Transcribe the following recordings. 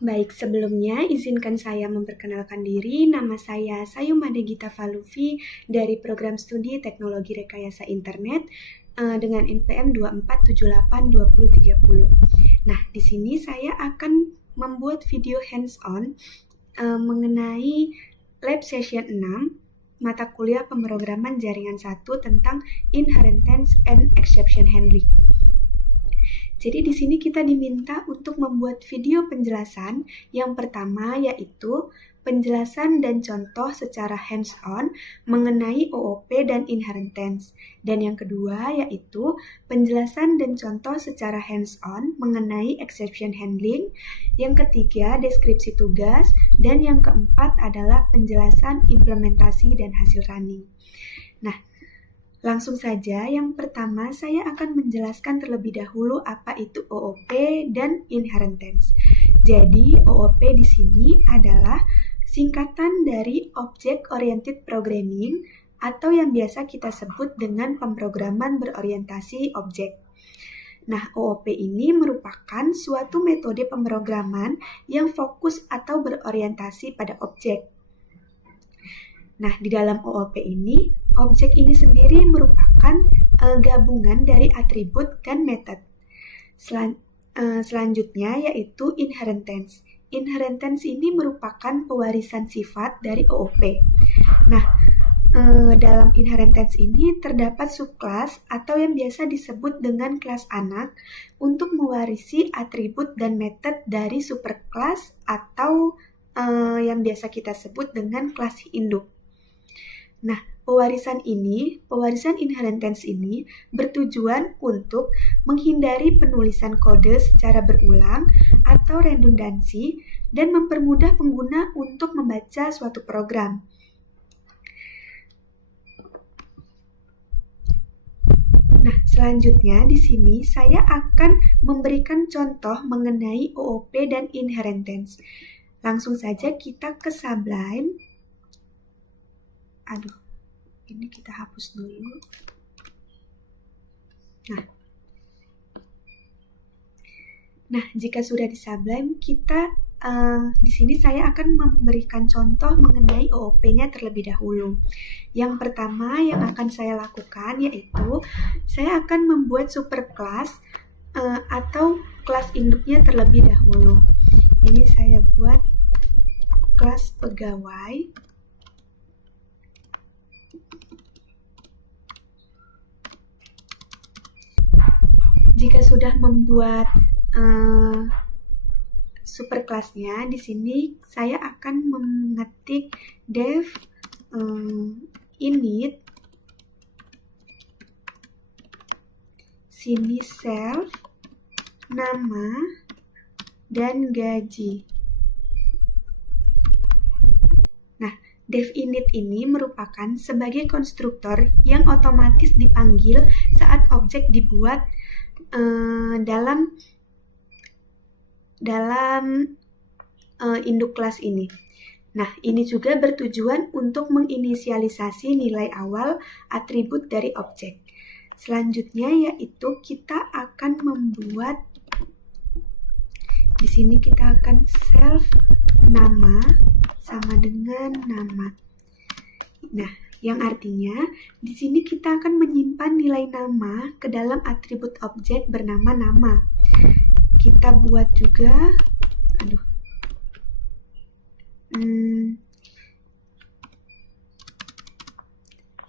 Baik, sebelumnya izinkan saya memperkenalkan diri. Nama saya Sayumade Gita Falufi dari Program Studi Teknologi Rekayasa Internet dengan NPM 24782030. Nah, di sini saya akan membuat video hands-on mengenai lab session 6 mata kuliah pemrograman jaringan 1 tentang Inheritance and Exception Handling. Jadi di sini kita diminta untuk membuat video penjelasan. Yang pertama yaitu penjelasan dan contoh secara hands-on mengenai OOP dan inheritance. Dan yang kedua yaitu penjelasan dan contoh secara hands-on mengenai exception handling. Yang ketiga deskripsi tugas. Dan yang keempat adalah penjelasan implementasi dan hasil running. Nah, langsung saja, yang pertama saya akan menjelaskan terlebih dahulu apa itu OOP dan inheritance. Jadi, OOP di sini adalah singkatan dari Object Oriented Programming atau yang biasa kita sebut dengan pemrograman berorientasi objek. Nah, OOP ini merupakan suatu metode pemrograman yang fokus atau berorientasi pada objek. Nah, di dalam OOP ini, objek ini sendiri merupakan gabungan dari atribut dan method. Selanjutnya yaitu inheritance. Inheritance ini merupakan pewarisan sifat dari OOP. Nah, dalam inheritance ini terdapat subclass atau yang biasa disebut dengan kelas anak untuk mewarisi atribut dan method dari superclass atau yang biasa kita sebut dengan kelas induk. Nah, pewarisan inheritance ini bertujuan untuk menghindari penulisan kode secara berulang atau redundansi dan mempermudah pengguna untuk membaca suatu program. Nah, selanjutnya di sini saya akan memberikan contoh mengenai OOP dan inheritance. Langsung saja kita ke Sublime. Aduh, ini kita hapus dulu. Nah, jika sudah di Sublime, kita di sini saya akan memberikan contoh mengenai OOP-nya terlebih dahulu. Yang pertama yang akan saya lakukan yaitu saya akan membuat superclass atau kelas induknya terlebih dahulu. Ini saya buat kelas pegawai. Jika sudah membuat superclass-nya, di sini saya akan mengetik dev init sini self, nama, dan gaji. Nah, dev init ini merupakan sebagai konstruktor yang otomatis dipanggil saat objek dibuat dalam induk kelas ini. Nah, ini juga bertujuan untuk menginisialisasi nilai awal atribut dari objek. Selanjutnya yaitu kita akan membuat, di sini kita akan self nama sama dengan nama. Nah, yang artinya di sini kita akan menyimpan nilai nama ke dalam atribut objek bernama nama. Kita buat juga,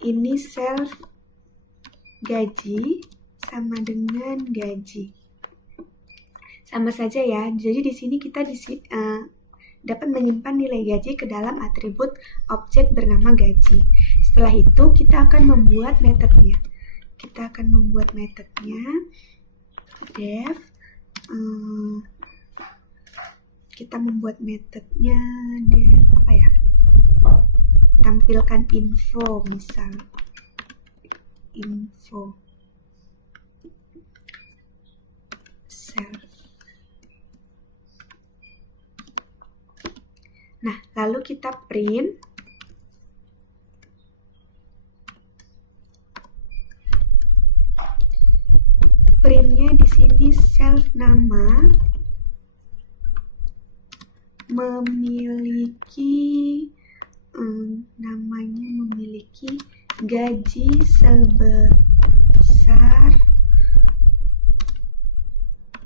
ini self gaji sama dengan gaji. Sama saja ya. Jadi di sini kita dapat menyimpan nilai gaji ke dalam atribut objek bernama gaji. Setelah itu kita akan membuat metodenya. Dev. Kita membuat metodenya tampilkan info, misal info self. Nah, lalu kita print. Printnya di sini self nama memiliki memiliki gaji sebesar,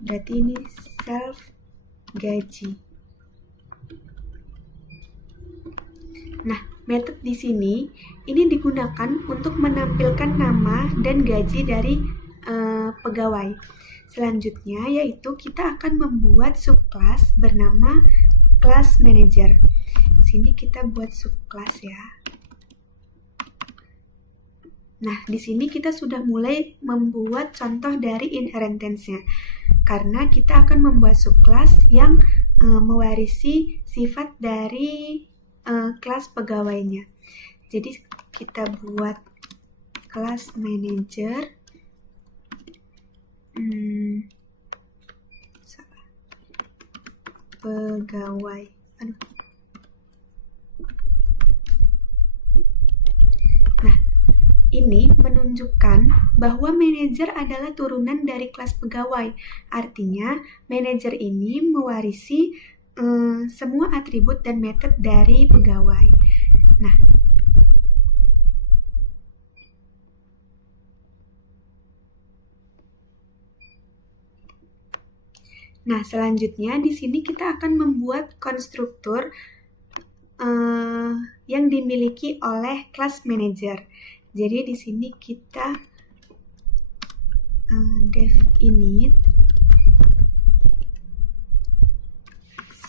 berarti ini self gaji. Nah, method di sini ini digunakan untuk menampilkan nama dan gaji dari pegawai. Selanjutnya yaitu kita akan membuat subclass bernama class manager. Sini kita buat subclass ya. Nah, di sini kita sudah mulai membuat contoh dari inheritance-nya. Karena kita akan membuat subclass yang mewarisi sifat dari kelas pegawainya. Jadi kita buat class manager pegawai. Nah, ini menunjukkan bahwa manajer adalah turunan dari kelas pegawai. Artinya, manajer ini mewarisi semua atribut dan metode dari pegawai. Nah, selanjutnya di sini kita akan membuat konstruktur yang dimiliki oleh class manager. Jadi di sini kita def init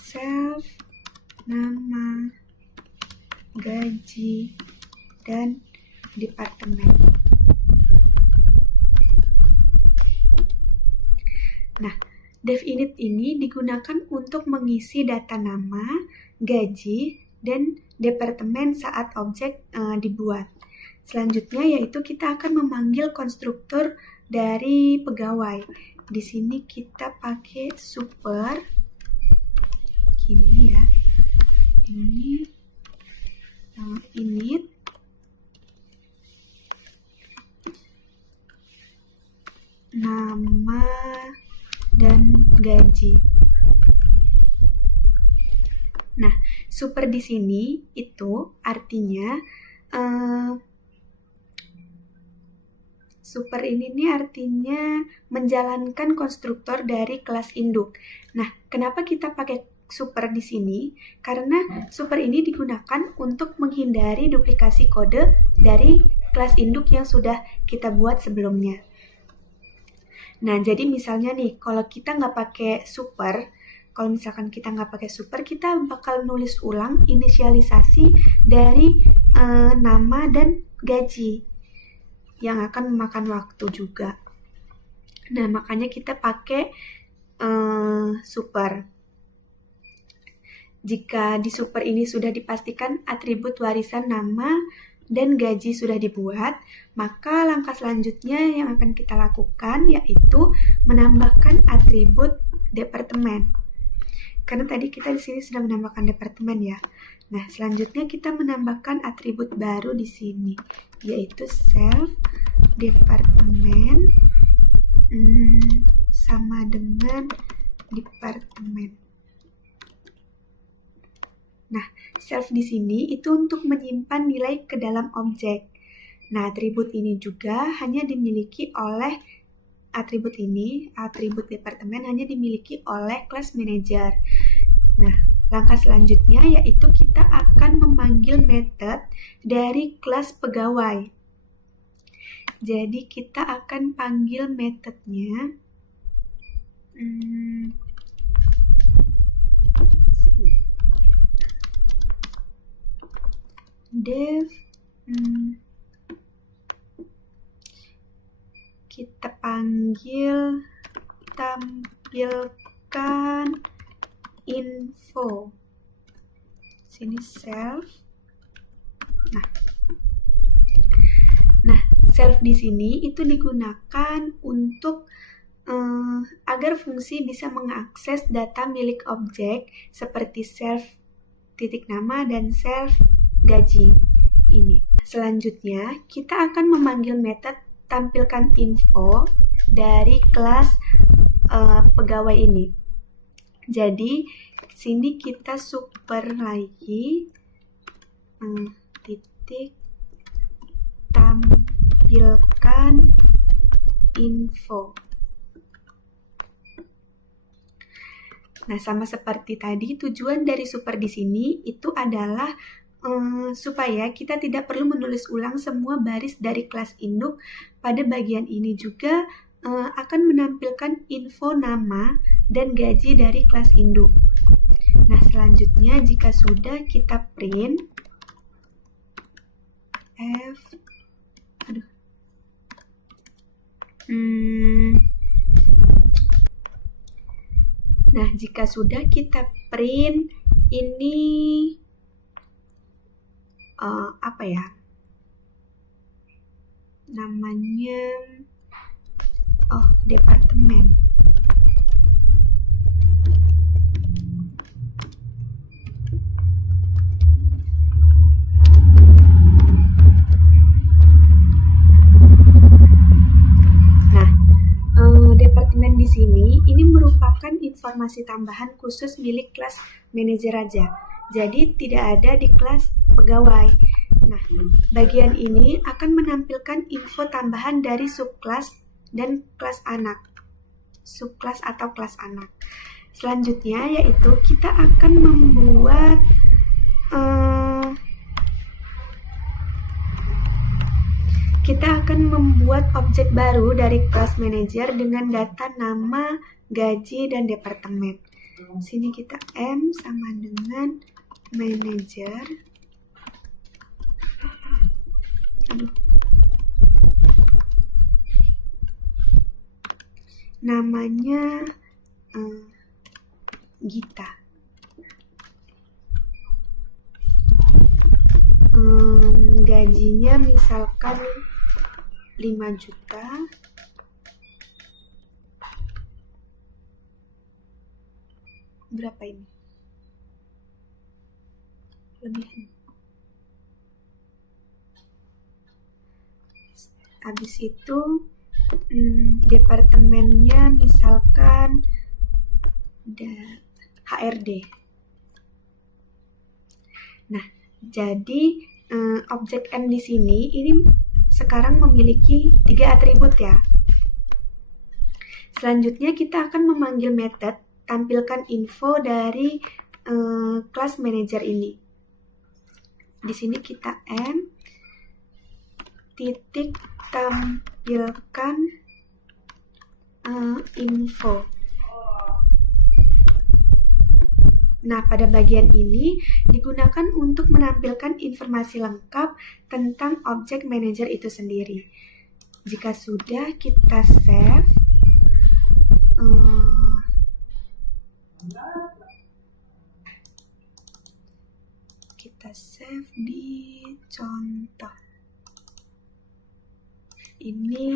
self, nama, gaji, dan departemen. Nah, def init ini digunakan untuk mengisi data nama, gaji, dan departemen saat objek dibuat. Selanjutnya yaitu kita akan memanggil konstruktur dari pegawai. Di sini kita pakai super, gini ya, ini init nama dan gaji. Nah, super di sini itu artinya super ini nih artinya menjalankan konstruktor dari kelas induk. Nah, kenapa kita pakai super di sini? Karena super ini digunakan untuk menghindari duplikasi kode dari kelas induk yang sudah kita buat sebelumnya. Nah, jadi misalnya nih, kalau kita nggak pakai super, kalau misalkan kita nggak pakai super, kita bakal nulis ulang inisialisasi dari nama dan gaji yang akan memakan waktu juga. Nah, makanya kita pakai super. Jika di super ini sudah dipastikan atribut warisan nama dan gaji sudah dibuat, maka langkah selanjutnya yang akan kita lakukan yaitu menambahkan atribut departemen. Karena tadi kita di sini sudah menambahkan departemen ya. Nah, selanjutnya kita menambahkan atribut baru di sini, yaitu self departemen sama dengan departemen. Nah, self di sini itu untuk menyimpan nilai ke dalam objek. Nah, atribut ini juga hanya dimiliki oleh atribut departemen hanya dimiliki oleh class manager. Nah, langkah selanjutnya yaitu kita akan memanggil method dari kelas pegawai. Jadi kita akan panggil metodenya def kita panggil tampilkan info. Sini self. Nah, self di sini itu digunakan untuk agar fungsi bisa mengakses data milik objek seperti self titik nama dan self gaji ini. Selanjutnya, kita akan memanggil metode tampilkan info dari kelas pegawai ini. Jadi, Sini kita super lagi, titik tampilkan info. Nah, sama seperti tadi, tujuan dari super di sini itu adalah supaya kita tidak perlu menulis ulang semua baris dari kelas induk. Pada bagian ini juga akan menampilkan info nama dan gaji dari kelas induk. Nah, selanjutnya jika sudah kita print Nah, jika sudah kita print ini apa ya? Namanya departemen. Departemen di sini ini merupakan informasi tambahan khusus milik kelas manajer aja. Jadi tidak ada di kelas pegawai. Nah, bagian ini akan menampilkan info tambahan dari subkelas dan kelas anak. Subkelas atau kelas anak. Selanjutnya yaitu kita akan membuat objek baru dari kelas manajer dengan data nama, gaji, dan departemen. Sini kita M sama dengan manajer. Namanya Gita. Gajinya misalkan 5 juta. Berapa ini? Lebihan. Habis itu departemennya misalkan HRD. Nah, jadi objek M di sini ini sekarang memiliki 3 atribut ya. Selanjutnya kita akan memanggil method tampilkan info dari kelas manajer ini. Di sini kita M titik tampilkan info. Nah, pada bagian ini digunakan untuk menampilkan informasi lengkap tentang objek manajer itu sendiri. Jika sudah, kita save. Kita save di contoh. Ini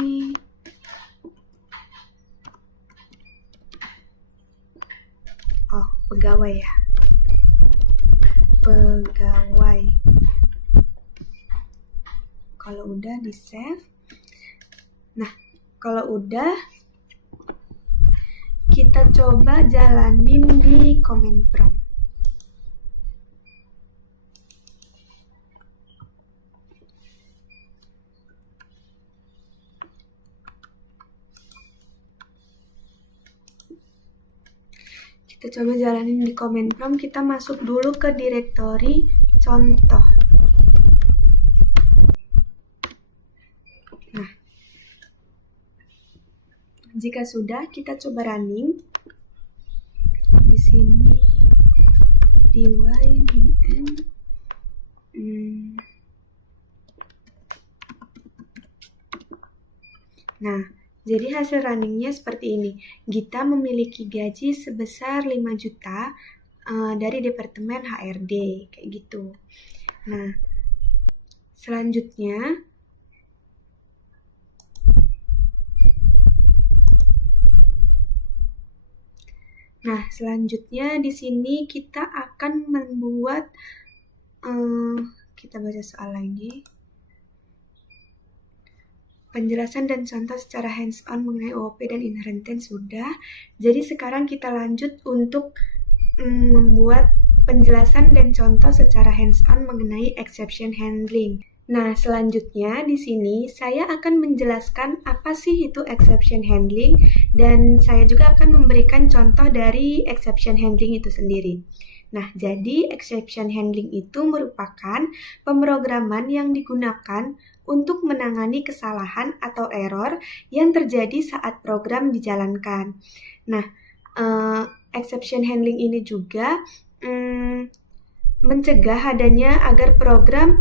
pegawai ya. Pegawai. Kalau udah di save. Nah, kalau udah kita coba jalanin di command prompt. Kita coba jalanin di command prompt, kita masuk dulu ke direktori contoh. Nah, jika sudah, kita coba running. Di sini py min n. Nah, jadi hasil runningnya seperti ini. Gita memiliki gaji sebesar 5 juta dari Departemen HRD, kayak gitu. Nah, selanjutnya di sini kita akan membuat kita baca soal lagi. Penjelasan dan contoh secara hands-on mengenai OOP dan inheritance sudah. Jadi sekarang kita lanjut untuk membuat penjelasan dan contoh secara hands-on mengenai exception handling. Nah, selanjutnya di sini saya akan menjelaskan apa sih itu exception handling dan saya juga akan memberikan contoh dari exception handling itu sendiri. Nah, jadi exception handling itu merupakan pemrograman yang digunakan untuk menangani kesalahan atau error yang terjadi saat program dijalankan. Nah, exception handling ini juga mencegah adanya agar program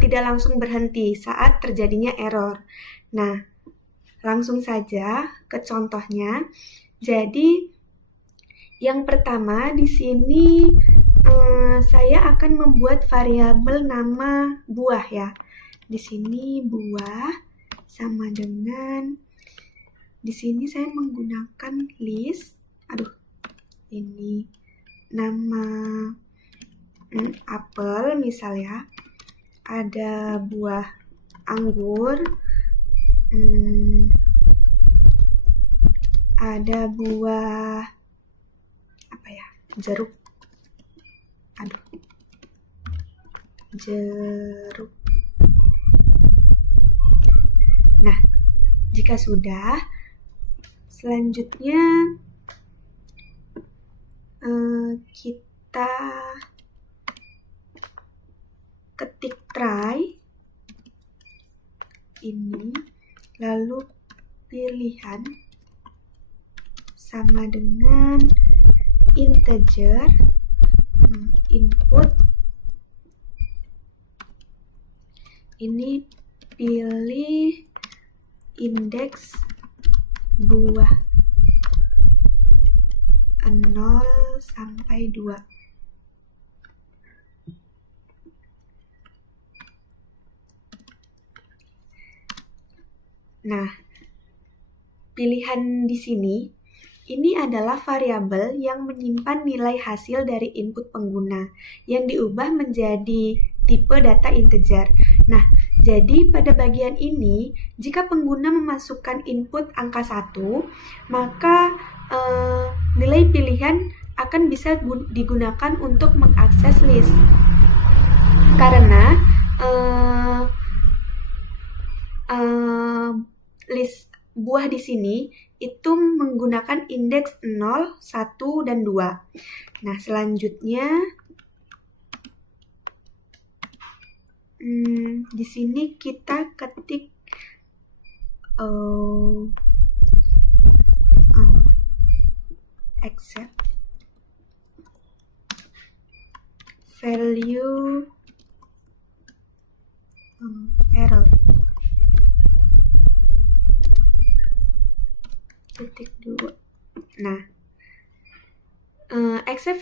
tidak langsung berhenti saat terjadinya error. Nah, langsung saja ke contohnya. Jadi, yang pertama di sini saya akan membuat variabel nama buah ya. Di sini buah sama dengan di sini saya menggunakan list. Ini nama apel misal ya. Ada buah anggur, ada buah jeruk. Jeruk. Nah, jika sudah, selanjutnya kita ketik try ini, lalu pilihan sama dengan integer input. Ini pilih indeks buah 0 sampai 2. Nah, pilihan di sini ini adalah variabel yang menyimpan nilai hasil dari input pengguna yang diubah menjadi tipe data integer. Nah, jadi pada bagian ini, jika pengguna memasukkan input angka 1, maka nilai pilihan akan bisa digunakan untuk mengakses list. Karena list buah di sini itu menggunakan indeks 0, 1, dan 2. Nah, selanjutnya di sini kita ketik accept value error. Titik 2. Nah, accept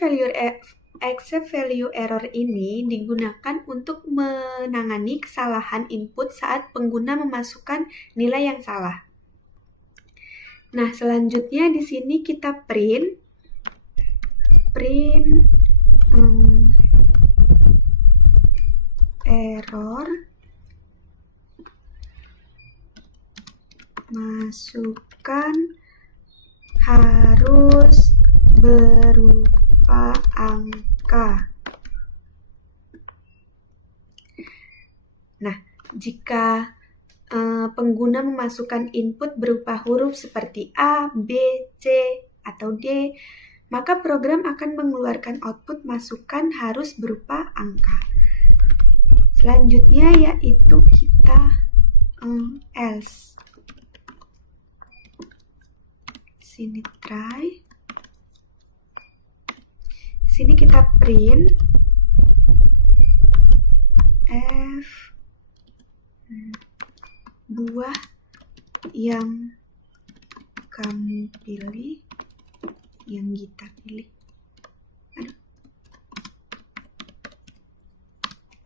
value error ini digunakan untuk menangani kesalahan input saat pengguna memasukkan nilai yang salah. Nah, selanjutnya di sini kita print error masukkan harus berupa angka. Nah, jika pengguna memasukkan input berupa huruf seperti A, B, C, atau D, maka program akan mengeluarkan output masukan harus berupa angka. Selanjutnya yaitu kita else. Sini try. Sini kita print f buah yang kamu pilih, yang kita pilih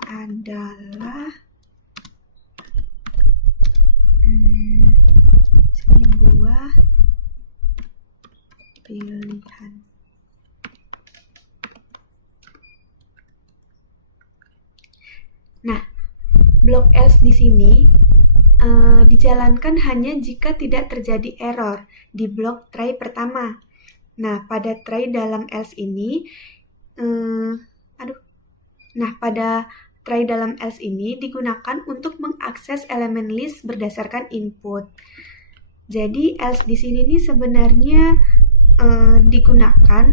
adalah sini buah pilihan. Nah, blok else di sini dijalankan hanya jika tidak terjadi error di blok try pertama. Nah, pada try dalam else ini, pada try dalam else ini digunakan untuk mengakses elemen list berdasarkan input. Jadi else di sini nih sebenarnya digunakan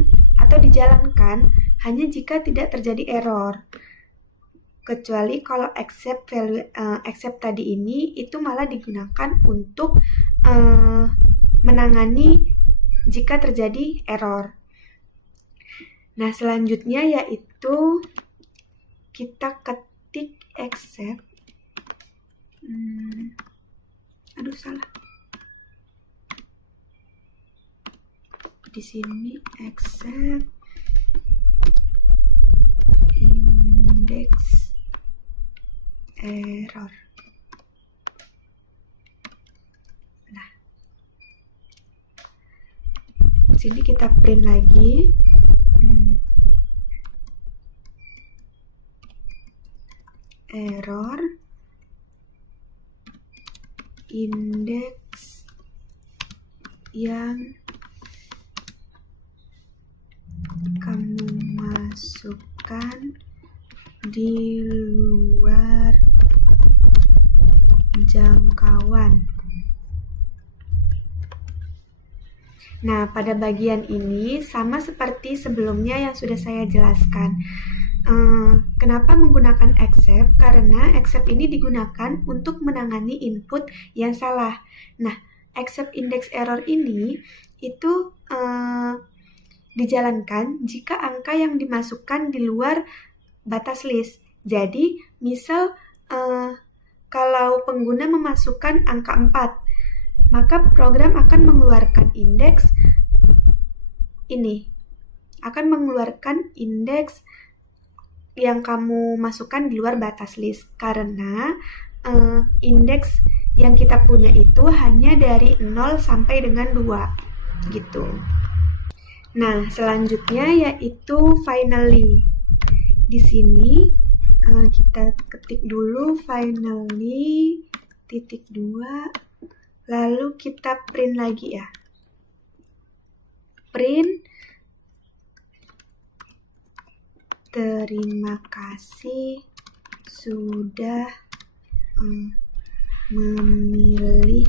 atau dijalankan hanya jika tidak terjadi error. Kecuali kalau accept tadi ini itu malah digunakan untuk menangani jika terjadi error. Nah, selanjutnya yaitu kita ketik accept. Salah. Di sini accept index error. Nah, di sini kita print lagi. Error indeks yang kamu masukkan di luar jangkauan. Nah, pada bagian ini sama seperti sebelumnya yang sudah saya jelaskan. Kenapa menggunakan accept? Karena accept ini digunakan untuk menangani input yang salah. Nah, accept index error ini itu dijalankan jika angka yang dimasukkan di luar batas list. Jadi, misal kalau pengguna memasukkan angka 4, maka program akan mengeluarkan indeks ini. Akan mengeluarkan indeks yang kamu masukkan di luar batas list. Karena indeks yang kita punya itu hanya dari 0 sampai dengan 2. Gitu. Nah, selanjutnya yaitu finally. Di sini kita ketik dulu finally (2), lalu kita print lagi ya. Print terima kasih sudah memilih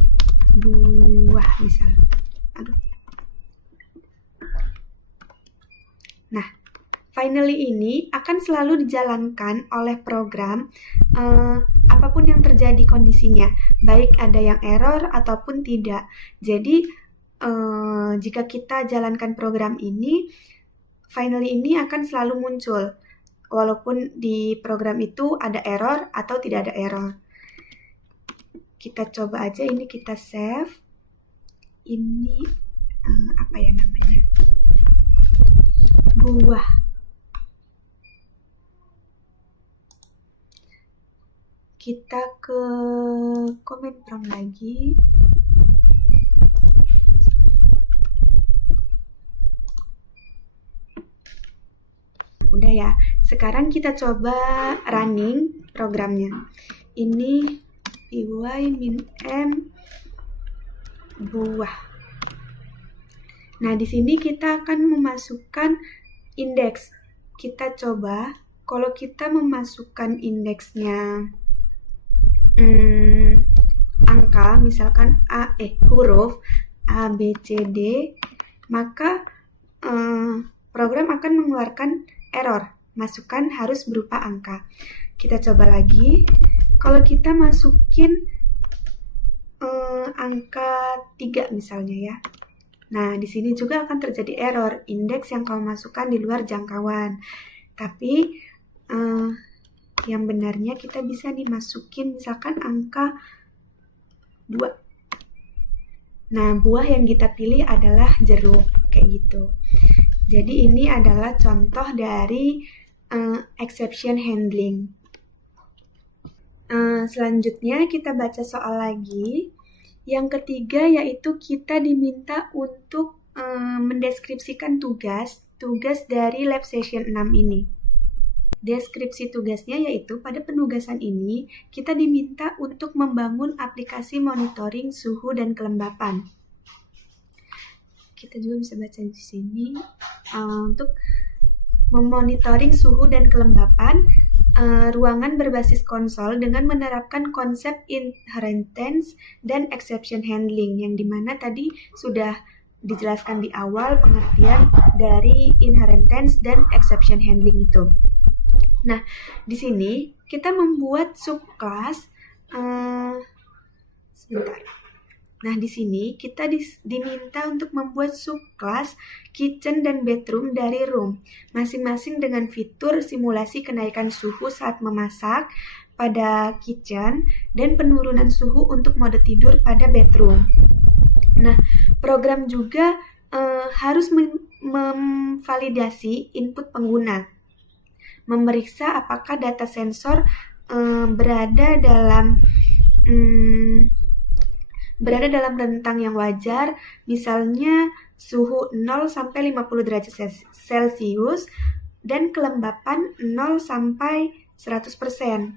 buah misal. Nah, finally ini akan selalu dijalankan oleh program apapun yang terjadi kondisinya, baik ada yang error ataupun tidak. Jadi, jika kita jalankan program ini, finally ini akan selalu muncul, walaupun di program itu ada error atau tidak ada error. Kita coba aja ini, kita save. Ini apa ya namanya? Buah. Kita ke comment prompt lagi. Udah ya. Sekarang kita coba running programnya. Ini py -m buah. Nah, di sini kita akan memasukkan indeks. Kita coba kalau kita memasukkan indeksnya angka, misalkan huruf A, B, C, D, maka program akan mengeluarkan error, masukkan harus berupa angka. Kita coba lagi, kalau kita masukin angka 3 misalnya ya. Nah, di sini juga akan terjadi error, indeks yang kamu masukkan di luar jangkauan. Tapi yang benarnya kita bisa dimasukin misalkan angka 2. Nah, buah yang kita pilih adalah jeruk, kayak gitu. Jadi ini adalah contoh dari exception handling. Selanjutnya kita baca soal lagi. Yang ketiga yaitu kita diminta untuk mendeskripsikan tugas dari lab session 6 ini. Deskripsi tugasnya yaitu pada penugasan ini kita diminta untuk membangun aplikasi monitoring suhu dan kelembapan. kita juga bisa baca di sini untuk memonitoring suhu dan kelembapan ruangan berbasis konsol dengan menerapkan konsep inheritance dan exception handling, yang dimana tadi sudah dijelaskan di awal pengertian dari inheritance dan exception handling itu. Nah, di sini kita membuat subclass sebentar. Nah, di sini kita diminta untuk membuat subclass kitchen dan bedroom dari room, masing-masing dengan fitur simulasi kenaikan suhu saat memasak pada kitchen dan penurunan suhu untuk mode tidur pada bedroom. Nah, program juga harus memvalidasi input pengguna, memeriksa apakah data sensor berada dalam rentang yang wajar, misalnya suhu 0 sampai 50 derajat Celcius dan kelembapan 0 sampai 100%,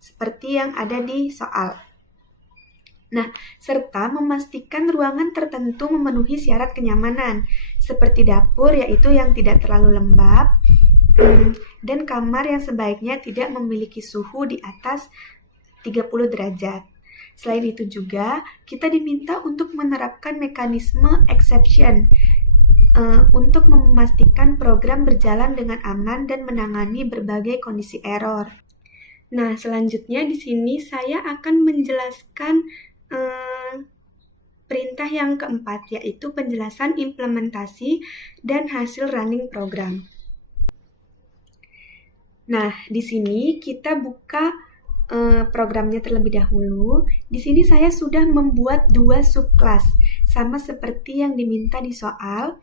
seperti yang ada di soal. Nah, serta memastikan ruangan tertentu memenuhi syarat kenyamanan, seperti dapur yaitu yang tidak terlalu lembab, dan kamar yang sebaiknya tidak memiliki suhu di atas 30 derajat. Selain itu juga, kita diminta untuk menerapkan mekanisme exception untuk memastikan program berjalan dengan aman dan menangani berbagai kondisi error. Nah, selanjutnya di sini saya akan menjelaskan perintah yang keempat, yaitu penjelasan implementasi dan hasil running program. Nah, di sini kita buka programnya terlebih dahulu. Di sini saya sudah membuat 2 subclass, sama seperti yang diminta di soal.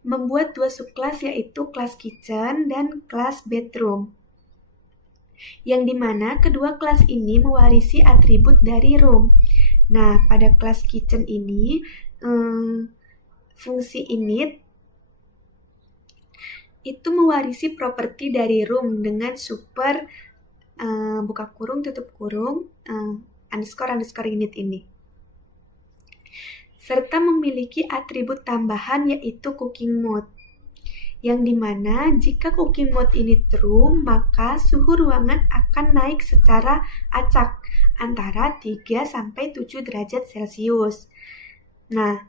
Membuat 2 subclass yaitu kelas kitchen dan kelas bedroom, yang dimana kedua kelas ini mewarisi atribut dari room. Nah, pada kelas kitchen ini fungsi init itu mewarisi properti dari room dengan super buka kurung, tutup kurung, underscore init ini. Serta memiliki atribut tambahan yaitu cooking mode, yang dimana jika cooking mode ini true, maka suhu ruangan akan naik secara acak antara 3 sampai 7 derajat Celcius. Nah,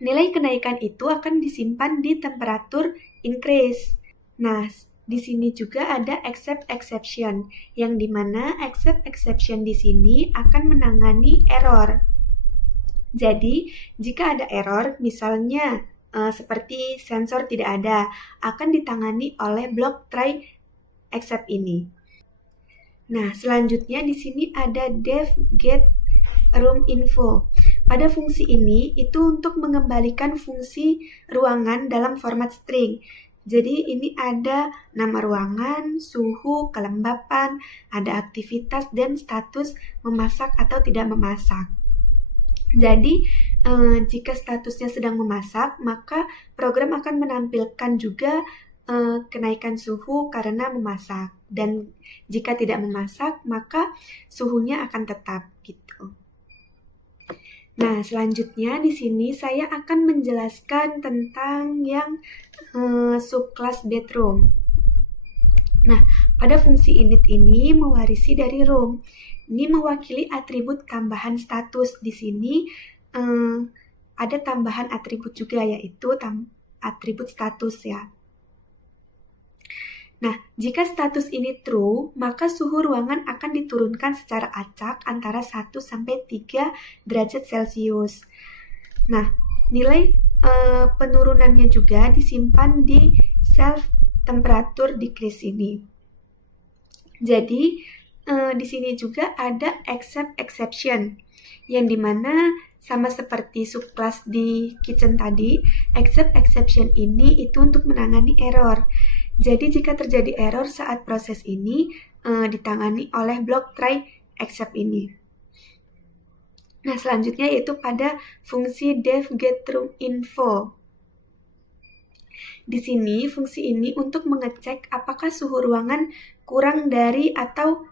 nilai kenaikan itu akan disimpan di temperatur increase. Nah, di sini juga ada accept exception, yang dimana accept exception di sini akan menangani error. Jadi, jika ada error, misalnya seperti sensor tidak ada, akan ditangani oleh blok try except ini. Nah, selanjutnya di sini ada def get room info. Pada fungsi ini, itu untuk mengembalikan fungsi ruangan dalam format string. Jadi ini ada nama ruangan, suhu, kelembapan, ada aktivitas, dan status memasak atau tidak memasak. Jadi jika statusnya sedang memasak, maka program akan menampilkan juga kenaikan suhu karena memasak. Dan jika tidak memasak, maka suhunya akan tetap gitu. Nah, selanjutnya di sini saya akan menjelaskan tentang yang subclass bedroom. Nah, pada fungsi init ini mewarisi dari room. Ini mewakili atribut tambahan status. Di sini ada tambahan atribut juga, yaitu atribut status ya. Nah, jika status ini true, maka suhu ruangan akan diturunkan secara acak antara 1 sampai 3 derajat Celcius. Nah, nilai penurunannya juga disimpan di self temperature decrease ini. Jadi, di sini juga ada accept exception, yang dimana sama seperti subclass di kitchen tadi, accept exception ini itu untuk menangani error. Jadi jika terjadi error saat proses ini ditangani oleh blok try except ini. Nah, selanjutnya yaitu pada fungsi def get room info. Di sini fungsi ini untuk mengecek apakah suhu ruangan kurang dari atau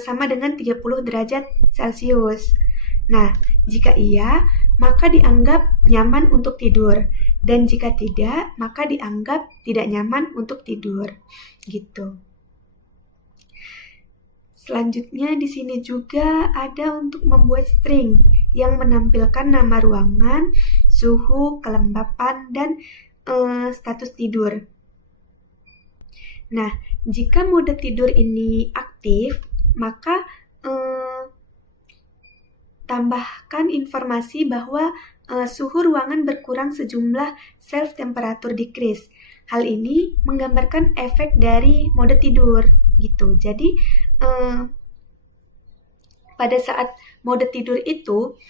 sama dengan 30 derajat Celcius. Nah, jika iya, maka dianggap nyaman untuk tidur. Dan jika tidak, maka dianggap tidak nyaman untuk tidur. Gitu. Selanjutnya di sini juga ada untuk membuat string yang menampilkan nama ruangan, suhu, kelembapan, dan status tidur. Nah, jika mode tidur ini aktif, maka tambahkan informasi bahwa suhu ruangan berkurang sejumlah self temperature decrease. Hal ini menggambarkan efek dari mode tidur gitu. Jadi pada saat mode tidur itu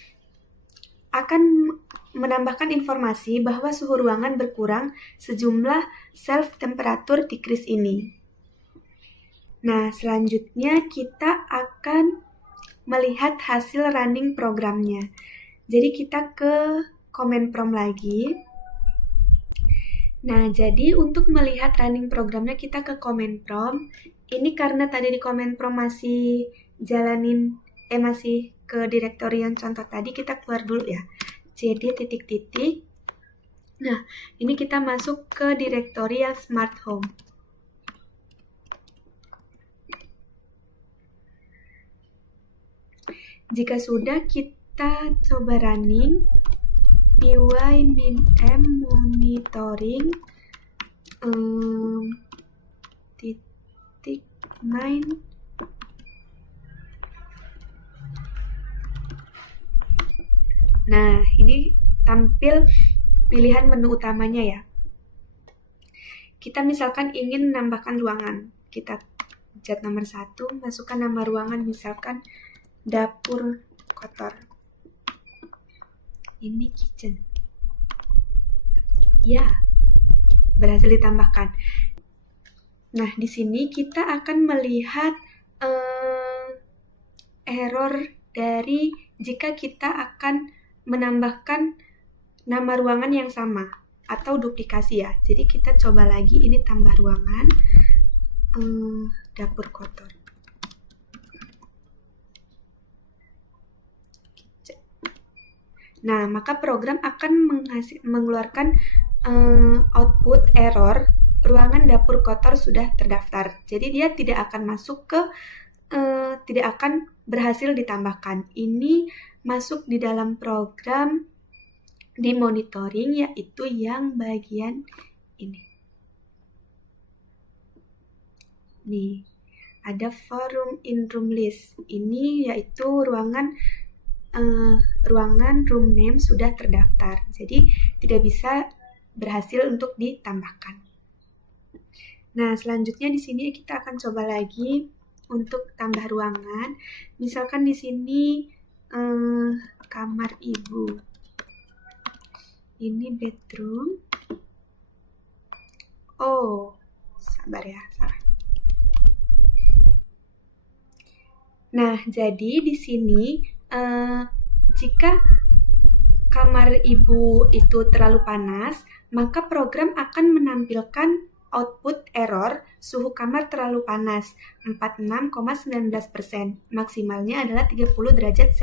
akan menambahkan informasi bahwa suhu ruangan berkurang sejumlah self temperature decrease ini. Nah, selanjutnya kita akan melihat hasil running programnya. Jadi kita ke command prompt lagi. Nah, jadi untuk melihat running programnya kita ke command prompt. Ini karena tadi di command prompt masih masih ke directory yang contoh tadi, kita keluar dulu ya. Cd titik-titik. Nah, ini kita masuk ke directory yang smart home. Jika sudah, kita coba running py-m monitoring main. Nah, ini tampil pilihan menu utamanya ya. Kita misalkan ingin menambahkan ruangan. Kita pencet nomor 1, masukkan nama ruangan, misalkan dapur kotor. Ini kitchen. Ya, berhasil ditambahkan. Nah, di sini kita akan melihat error dari jika kita akan menambahkan nama ruangan yang sama atau duplikasi ya. Jadi kita coba lagi, ini tambah ruangan, dapur kotor. Nah, maka program akan mengeluarkan output error, ruangan dapur kotor sudah terdaftar. Jadi dia tidak akan masuk ke, tidak akan berhasil ditambahkan. Ini masuk di dalam program di monitoring, yaitu yang bagian ini. Nih, ada forum in room list. Ini yaitu ruangan room name sudah terdaftar, jadi tidak bisa berhasil untuk ditambahkan. Nah, selanjutnya di sini kita akan coba lagi untuk tambah ruangan. Misalkan di sini kamar ibu, ini bedroom. Oh, sabar ya, salah. Nah, jadi di sini jika kamar ibu itu terlalu panas, maka program akan menampilkan output error suhu kamar terlalu panas 46,19%. Maksimalnya adalah 30 derajat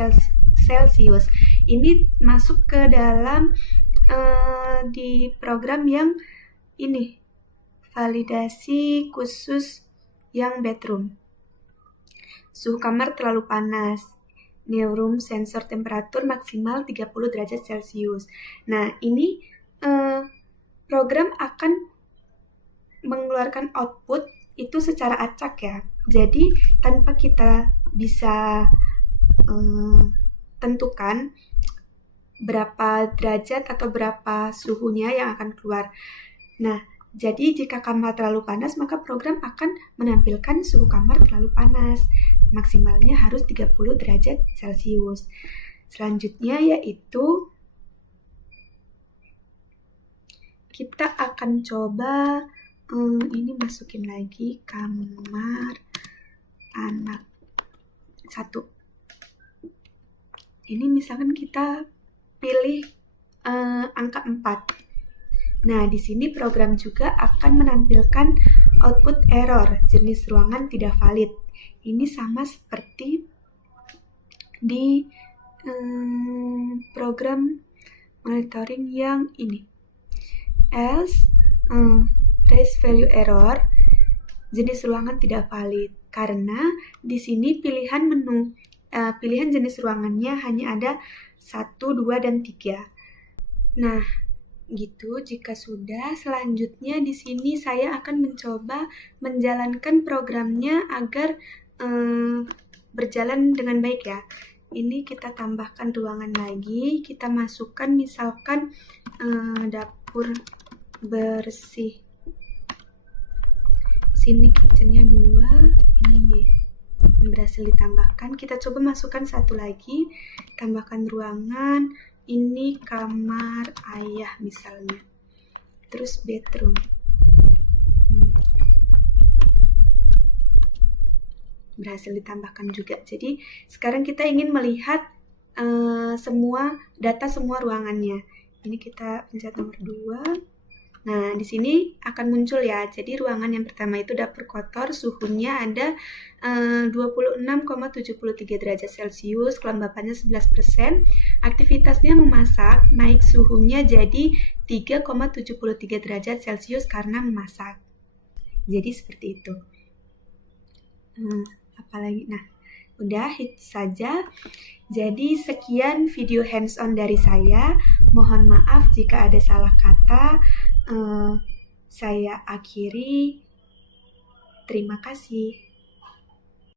Celcius. Ini masuk ke dalam di program yang ini, validasi khusus yang bedroom. Suhu kamar terlalu panas. New room sensor temperatur maksimal 30 derajat Celcius. Nah, ini program akan mengeluarkan output itu secara acak ya. Jadi, tanpa kita bisa tentukan berapa derajat atau berapa suhunya yang akan keluar. Nah, jadi jika kamar terlalu panas, maka program akan menampilkan suhu kamar terlalu panas. Maksimalnya harus 30 derajat Celcius. Selanjutnya yaitu kita akan coba ini masukin lagi kamar anak 1. Ini misalkan kita pilih angka 4. Nah, di sini program juga akan menampilkan output error, jenis ruangan tidak valid. Ini sama seperti di program monitoring yang ini. Else, raise value error, jenis ruangan tidak valid. Karena di sini pilihan jenis ruangannya hanya ada 1, 2, dan 3. Nah, gitu. Jika sudah, selanjutnya di sini saya akan mencoba menjalankan programnya agar berjalan dengan baik ya. Ini kita tambahkan ruangan lagi, kita masukkan misalkan dapur bersih. Sini kitchennya 2, ini Y. Berhasil ditambahkan. Kita coba masukkan satu lagi, tambahkan ruangan. Ini kamar ayah misalnya. Terus bedroom. Berhasil ditambahkan juga. Jadi sekarang kita ingin melihat semua data semua ruangannya. Ini kita pencet nomor 2. Nah, di sini akan muncul ya. Jadi ruangan yang pertama itu dapur kotor, suhunya ada 26,73 derajat Celcius, kelembapannya 11%. Aktivitasnya memasak, naik suhunya jadi 3,73 derajat Celcius karena memasak. Jadi seperti itu. Apalagi, nah, udah itu saja. Jadi sekian video hands-on dari saya. Mohon maaf jika ada salah kata. Saya akhiri. Terima kasih.